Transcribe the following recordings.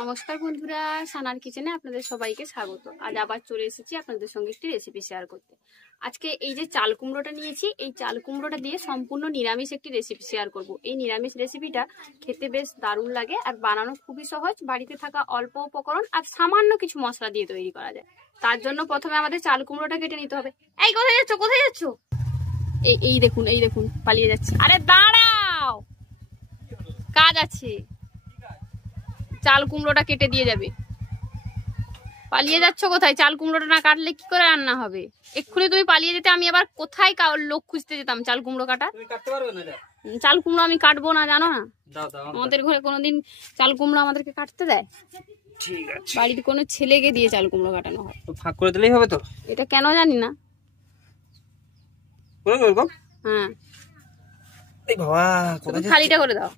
নমস্কার বন্ধুরা, সানার কিচেনে আপনাদের সবাইকে স্বাগত। আজ আবার চলে এসেছি আপনাদের সঙ্গে একটি রেসিপি শেয়ার করতে। আজকে এই যে চাল কুমড়োটা নিয়েছি, এই চাল কুমড়োটা দিয়ে সম্পূর্ণ নিরামিষ একটি রেসিপি শেয়ার করব। এই নিরামিষ রেসিপিটা খেতে বেশ দারুণ লাগে আর বানানো খুবই সহজ। বাড়িতে থাকা অল্প উপকরণ আর সামান্য কিছু মশলা দিয়ে তৈরি করা যায়। তার জন্য প্রথমে আমাদের চাল কুমড়োটা কেটে নিতে হবে। এই কোথায় যাচ্ছ, কোথায় যাচ্ছ? এই দেখুন, এই দেখুন পালিয়ে যাচ্ছে। আরে দাঁড়াও, কাজ আছে। চাল কুমড়োটা কেটে দিয়ে যাবে। পালিয়ে যাচ্ছ কোথায়? চাল কুমড়োটা না কাটলে কি করে রান্না হবে? এক্ষুনি তুমি পালিয়ে যেতে, আমি আবার কোথায় লোক খুঁজতে যেতাম চাল কুমড়ো কাটা। চাল কুমড়ো আমি কাটবো না, জানো না? আমাদের ঘরে কোনোদিন চাল কুমড়ো আমাদেরকে কাটতে দেয়? ঠিক আছে, বাড়িতে কোনো ছেলেকে দিয়ে চাল কুমড়ো কাটানো হয়। ফাঁক করে দিলেই হবে তো? এটা কেন জানি না। হ্যাঁ, এই বাবা, খালিটা করে দাও।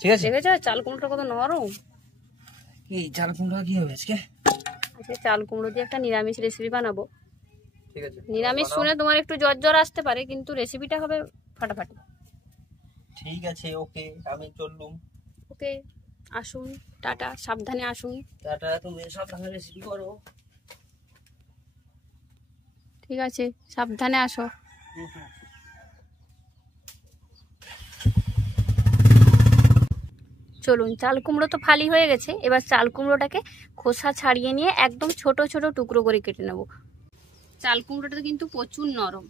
ঠিক আছে। দেখেছো চাল কুমড়োটা কত নরম? এই চাল কুমড়ো কি হবে আজকে? আজকে চাল কুমড়ো দিয়ে একটা নিরামিষ রেসিপি বানাবো। ঠিক আছে, নিরামিষ শুনে তোমার একটু জ্বর আসতে পারে, কিন্তু রেসিপিটা হবে ফাটাফাটি। ঠিক আছে, ওকে, আমি চললুম। ওকে, আসুন, টাটা, সাবধানে আসুন। টাটা, তুমি সাবধানে রেসিপি করো। ঠিক আছে, সাবধানে আসো। চলুন, চাল কুমড়ো তো ফালি হয়ে গেছে। এবার চাল কুমড়োটাকে খোসা ছাড়িয়ে নিয়ে একদম ছোট ছোট টুকরো করে কেটে নেব। চাল কুমড়োটা কিন্তু প্রচুর নরম।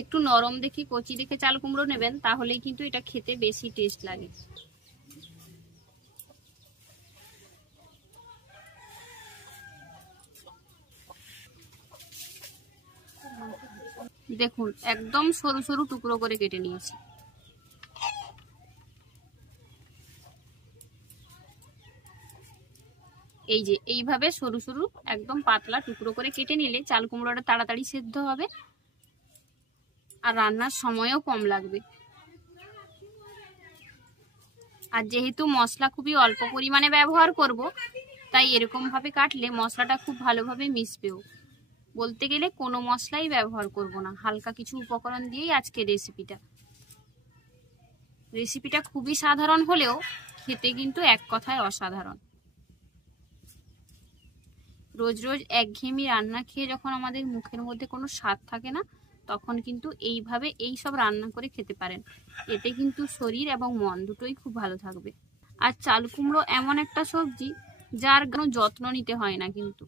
একটু নরম দেখে কচি দেখে চাল কুমড়ো নেবেন, তাহলেই কিন্তু এটা খেতে বেশি টেস্ট লাগে। দেখুন, একদম সরু সরু টুকরো করে কেটে নিয়েছি। এই যে এইভাবে সরু সরু একদম পাতলা টুকরো করে কেটে নিলে চাল কুমড়োটা তাড়াতাড়ি সেদ্ধ হবে আর রান্নার সময়ও কম লাগবে। আর যেহেতু মশলা খুবই অল্প পরিমাণে ব্যবহার করব, তাই এরকম ভাবে কাটলে মশলাটা খুব ভালোভাবে মিশবেও। বলতে গেলে কোনো মশলাই ব্যবহার করব না, হালকা কিছু উপকরণ দিয়েই আজকে রেসিপিটা খুবই সাধারণ হলেও খেতে কিন্তু এক কথায় অসাধারণ। রোজ রোজ একঘেয়েমি রান্না খেয়ে যখন আমাদের মুখের মধ্যে কোনো স্বাদ থাকে না, তখন কিন্তু এইভাবে এই সব রান্না করে খেতে পারেন। এতে কিন্তু শরীর এবং মন দুটোই খুব ভালো থাকবে। আর চাল কুমড়ো এমন একটা সবজি যার কোনো যত্ন নিতে হয় না। কিন্তু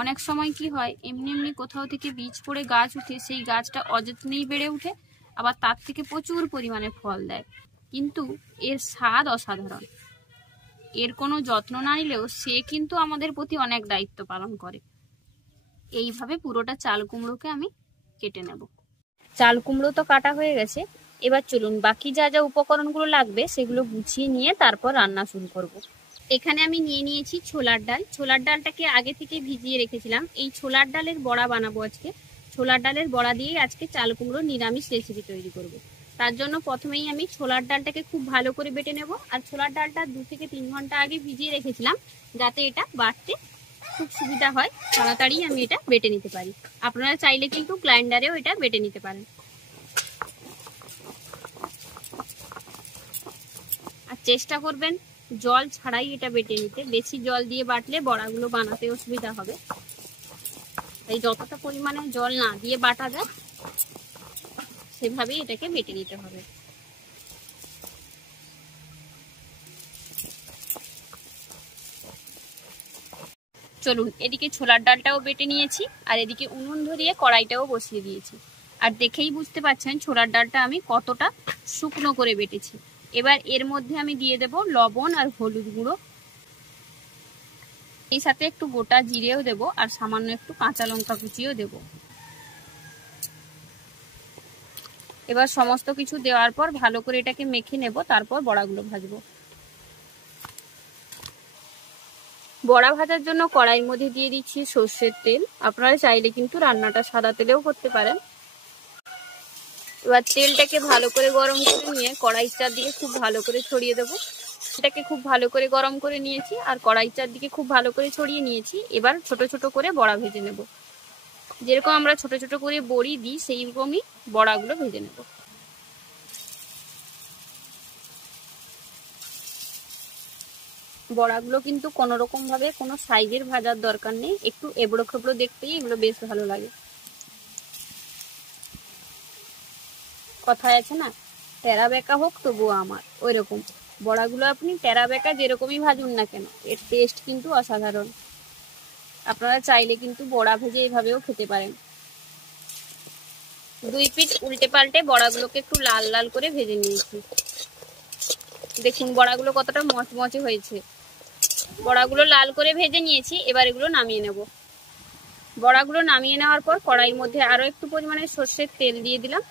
অনেক সময় কি হয়, এমনি এমনি কোথাও থেকে বীজ পড়ে গাছ উঠে, সেই গাছটা অযত্নেই বেড়ে উঠে, আবার তার থেকে প্রচুর পরিমাণে ফল দেয়, কিন্তু এর স্বাদ অসাধারণ। এর কোনো যত্ন না নিলেও সে কিন্তু আমাদের প্রতি অনেক দায়িত্ব পালন করে। এইভাবে পুরোটা চাল কুমড়োকে আমি কেটে নেব। চাল কুমড়ো তো কাটা হয়ে গেছে। এবার চলুন বাকি যা যা উপকরণগুলো লাগবে সেগুলো গুছিয়ে নিয়ে তারপর রান্না শুরু করব। এখানে আমি নিয়ে নিয়েছি ছোলার ডাল। ছোলার ডালটাকে আগে থেকে ভিজিয়ে রেখেছিলাম। এই ছোলার ডালের বড়া বানাবো আজকে। ছোলার ডালের বড়া দিয়েই আজকে চাল কুমড়ো নিরামিষ রেসিপি তৈরি করব। তার জন্য প্রথমেই আমি ছোলার ডালটাকে খুব ভালো করে বেটে নেব। আর ছোলার ডালটা 2 থেকে 3 ঘন্টা আগে ভিজিয়ে রেখেছিলাম, যাতে এটা বাটতে খুব সুবিধা হয়, তাড়াতাড়ি আমি এটা বেটে নিতে পারি। আপনারা চাইলে কিন্তু গ্রাইন্ডারেও এটা বেটে নিতে পারেন। আর চেষ্টা করবেন জল ছাড়াই এটা বেটে নিতে। বেশি জল দিয়ে বাটলে বড়াগুলো বানাতে অসুবিধা হবে, তাই যতটা পরিমাণে জল না দিয়ে বাটা যায় সেভাবেই এটাকে বেটে নিতে হবে। চলুন, এদিকে ছোলার ডালটাও বেটে নিয়েছি আর এদিকে উনুন ধরিয়ে কড়াইটাও বসিয়ে দিয়েছি। আর দেখেই বুঝতে পারছেন ছোলার ডালটা আমি কতটা শুকনো করে বেটেছি। এবার এর মধ্যে আমি দিয়ে দেব লবণ আর হলুদ গুঁড়ো, এই সাথে একটু গোটা জিরেও দেব আর সামান্য একটু কাঁচা লঙ্কা কুচিও দেব। এবার সমস্ত কিছু দেওয়ার পর ভালো করে এটাকে মেখে নেব, তারপর বড়াগুলো ভাজবো। বড়া ভাজার জন্য কড়াইয়ের মধ্যে দিয়ে দিচ্ছি সর্ষের তেল। আপনারা চাইলে কিন্তু রান্নাটা সাদা তেলেও করতে পারেন। এবার তেলটাকে ভালো করে গরম করে নিয়ে কড়াইর চারদিকে খুব ভালো করে ছড়িয়ে দেবো। এটাকে খুব ভালো করে গরম করে নিয়েছি আর কড়াইর চারদিকে খুব ভালো করে ছড়িয়ে নিয়েছি। এবার ছোট ছোট করে বড়া ভেজে নেব। যেরকম আমরা ছোট ছোট করে বড়ি দিই সেইরকমই বড়াগুলো ভেজে নেব। বড়াগুলো কিন্তু কোনো রকম ভাবে কোনো সাইজের ভাজার দরকার নেই, একটু এবড়ো খেবড়ো দেখতেই এগুলো বেশ ভালো লাগে। কথায় আছে না, টেরা বেঁকা হোক তবুও আমার, ওই রকম বড়াগুলো আপনি টেরা বেঁকা যেরকমই ভাজুন না কেন, এর টেস্ট কিন্তু অসাধারণ। আপনারা চাইলে কিন্তু বড়া ভেজে এইভাবেও খেতে পারেন। 2 পিঠ উল্টে পাল্টে বড়াগুলোকে একটু লাল লাল করে ভেজে নিয়েছি। দেখুন বড়াগুলো কতটা মচমচে হয়েছে। বড়াগুলো লাল করে ভেজে নিয়েছি, এবার এগুলো নামিয়ে নেব। বড়াগুলো নামিয়ে নেওয়ার পর কড়াইয়ের মধ্যে আরো একটু পরিমাণে সর্ষের তেল দিয়ে দিলাম।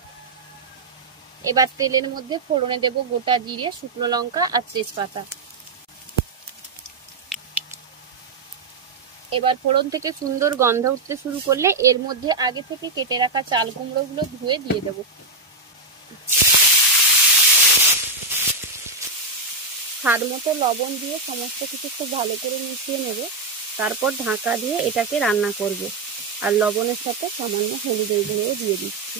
এবার তেলের মধ্যে ফোড়নে দেব গোটা জিরে, শুকনো লঙ্কা আর তেজপাতা। এবার ফোড়ন থেকে সুন্দর গন্ধ উঠতে শুরু করলে এর মধ্যে আগে থেকে কেটে রাখা চাল কুমড়োগুলো ধুয়ে দিয়ে দেব। স্বাদ মতো লবণ দিয়ে সমস্ত কিছু খুব ভালো করে মিশিয়ে নেব। তারপর ঢাকা দিয়ে এটাকে রান্না করব। আর লবণের সাথে সামান্য হলুদের গুঁড়ো দিয়ে দিচ্ছি।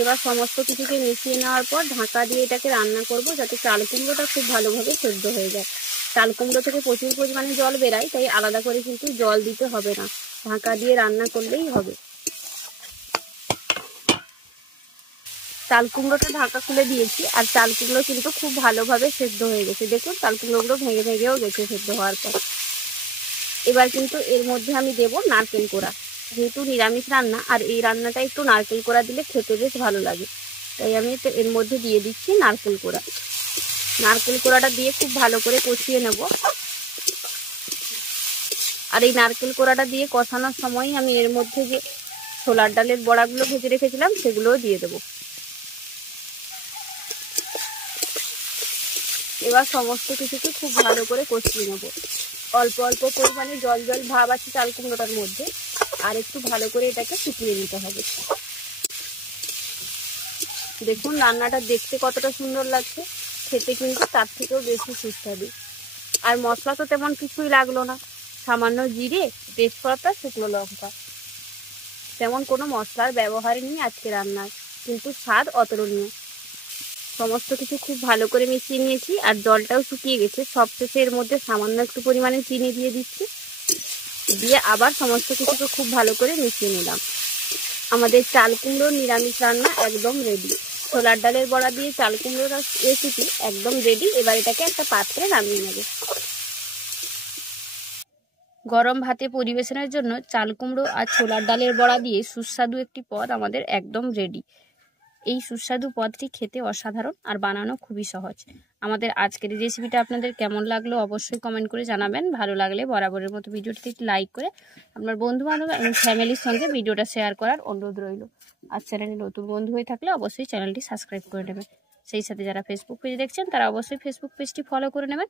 এবার সমস্ত কিছুকে মিশিয়ে নেওয়ার পর ঢাকা দিয়ে এটাকে রান্না করব, যাতে চাল কুমড়োটা খুব ভালোভাবে সেদ্ধ হয়ে যায়। চাল কুমড়ো থেকে প্রচুর পরিমাণে জল বেরায়, তাই আলাদা করে কিন্তু জল দিতে হবে না, ঢাকা দিয়ে রান্না করলেই হবে। চাল কুমড়োটা ঢাকা খুলে দিয়েছি, আর চাল কুমড়ো কিন্তু খুব ভালোভাবে সেদ্ধ হয়ে গেছে। দেখুন চাল কুমড়োগুলো ভেঙে ভেঙেও গেছে সেদ্ধ হওয়ার পর। এবার কিন্তু এর মধ্যে আমি দেব নারকেল কোড়া। যেহেতু নিরামিষ রান্না, আর এই রান্নাটা একটু নারকেল কোড়া দিলে খেতে বেশ ভালো লাগে, তাই আমি এর মধ্যে দিয়ে দিচ্ছি নারকেল কোড়া। নারকেল কোড়াটা দিয়ে খুব ভালো করে কষিয়ে নেব। আর এই নারকেল কোড়াটা দিয়ে কষানোর সময় আমি এর মধ্যে যে ছোলার ডালের বড়াগুলো ভেজে রেখেছিলাম সেগুলোও দিয়ে দেব। এবার সমস্ত কিছুকে খুব ভালো করে কষিয়ে নেব। অল্প অল্প পরিমাণে জল জল ভাব আছে চাল কুমড়োটার মধ্যে, আর একটু ভালো করে এটাকে ফুটিয়ে নিতে হবে। দেখুন রান্নাটা দেখতে কতটা সুন্দর লাগছে, খেতে কিন্তু তার থেকেও বেশি সুস্বাদু। আর মশলা তো তেমন কিছুই লাগলো না, সামান্য জিরে, তেজপাতা, শুকনো লঙ্কা, তেমন কোনো মশলার ব্যবহার নেই আজকে রান্নার, কিন্তু স্বাদ অতুলনীয়। সমস্ত কিছু খুব ভালো করে মিশিয়ে নিয়েছি, আর জলটাও শুকিয়ে গেছে। সবশেষে এর মধ্যে সামান্য একটু পরিমাণে চিনি দিয়ে দিচ্ছি, দিয়ে আবার সমস্ত কিছুকে খুব ভালো করে মিশিয়ে নিলাম। আমাদের চাল কুমড়োর নিরামিষ রান্না একদম রেডি। ছোলার ডালের বড়া দিয়ে চাল কুমড়োর রেসিপি একদম রেডি। এবার এটাকে একটা পাত্রে নামিয়ে নেব। গরম ভাতে পরিবেশনের জন্য চাল কুমড়ো আর ছোলার ডালের বড়া দিয়ে সুস্বাদু একটি পদ আমাদের একদম রেডি। এই সুস্বাদু পদটি খেতে অসাধারণ, আর বানানো খুবই সহজ। আমাদের আজকের এই রেসিপিটা আপনাদের কেমন লাগলো অবশ্যই কমেন্ট করে জানাবেন। ভালো লাগলে বরাবরের মতো ভিডিওটিতে একটি লাইক করে আপনার বন্ধু বান্ধব এবং ফ্যামিলির সঙ্গে ভিডিওটা শেয়ার করার অনুরোধ রইল। আর চ্যানেলে নতুন বন্ধু হয়ে থাকলে অবশ্যই চ্যানেলটি সাবস্ক্রাইব করে নেবেন। সেই সাথে যারা ফেসবুক পেজ দেখছেন তারা অবশ্যই ফেসবুক পেজটি ফলো করে নেবেন।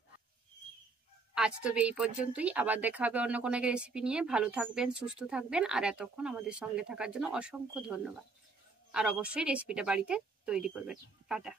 আজ তবে এই পর্যন্তই, আবার দেখা হবে অন্য কোনো রেসিপি নিয়ে। ভালো থাকবেন, সুস্থ থাকবেন, আর এতক্ষণ আমাদের সঙ্গে থাকার জন্য অসংখ্য ধন্যবাদ। আর অবশ্যই রেসিপিটা বাড়িতে তৈরি করবেন। টাটা।